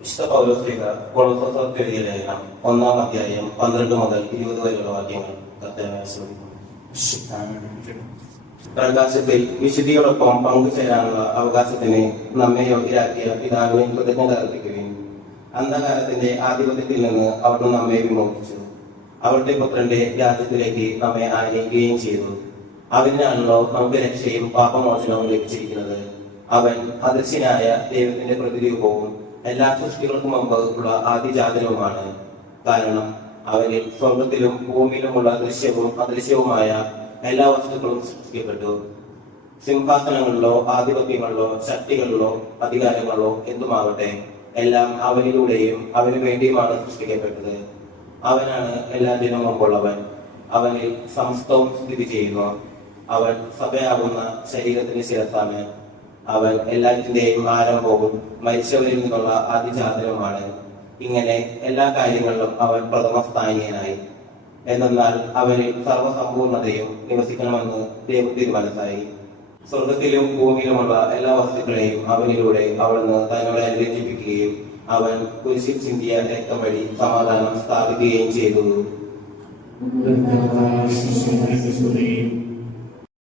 വിശുദ്ധ പൗലോസ്ലീഹ കൊളോസ്യർക്ക് എഴുതിയ ലേഖനം 1-ാം അധ്യായം 12 മുതൽ 20 വരെയുള്ള വാക്യങ്ങൾ കർത്താവേ പ്രകാശത്തിൽ വിശുദ്ധിയോടൊപ്പം പങ്കുചേരാനുള്ള അവകാശത്തിന് നമ്മെ യോഗ്യരാക്കിയ പിതാവിനെ കൃതജ്ഞത അർപ്പിക്കുകയും അന്ധകാരത്തിന്റെ ആധിപത്യത്തിൽ നിന്ന് അവിടുന്ന് നമ്മെ വിമോചിച്ചു അവരുടെ പുത്രന്റെ രാജ്യത്തിലേക്ക് നമ്മെ ആനയിക്കുകയും ചെയ്തു. അവനാണല്ലോ നമുക്ക് രക്ഷയും പാപമോചനവും ലഭിച്ചിരിക്കുന്നത്. അവൻ അദൃശ്യനായ ദൈവത്തിന്റെ പ്രതിരൂപവും എല്ലാ സൃഷ്ടികൾക്കും മുമ്പ് ഉള്ള ആദിജാതനവുമാണ്. കാരണം അവനിൽ സ്വർഗത്തിലും ഭൂമിയിലുമുള്ള ദൃശ്യവും അദൃശ്യവുമായ എല്ലാ വസ്തുക്കളും സൃഷ്ടിക്കപ്പെട്ടു. സിംഹാസനങ്ങളിലോ ആധിപത്യങ്ങളിലോ ശക്തികളിലോ അധികാരങ്ങളോ എന്തുമാവട്ടെ, എല്ലാം അവനിലൂടെയും അവന് വേണ്ടിയുമാണ് സൃഷ്ടിക്കപ്പെട്ടത്. അവനാണ് എല്ലാത്തിനും മുമ്പുള്ളവൻ. അവനിൽ സമസ്തവും സ്ഥിതി ചെയ്യുന്നു. അവൻ സഭയാകുന്ന ശരീരത്തിന് ശിരസ്സാണ്. അവൻ എല്ലാറ്റിന്റെയും ആരംഭവും മരിച്ചവരിൽ നിന്നുള്ള ആദിജാതനുമാണ്. ഇങ്ങനെ എല്ലാ കാര്യങ്ങളിലും അവൻ പ്രഥമസ്ഥാനീയനായി. എന്നാൽ അവനിൽ സർവസമ്പൂർണതയും നിവസിക്കണമെന്ന് ദൈവത്തിന് മനസ്സായി. സ്വർഗത്തിലും ഭൂമിയിലുമുള്ള എല്ലാ വസ്തുക്കളെയും അവനിലൂടെ അവിടുന്ന് തന്നോട് അനുരഞ്ജിപ്പിക്കുകയും അവൻ കുരിശിൽ ചിന്തിയ രക്തം വഴി സമാധാനം സ്ഥാപിക്കുകയും ചെയ്തു.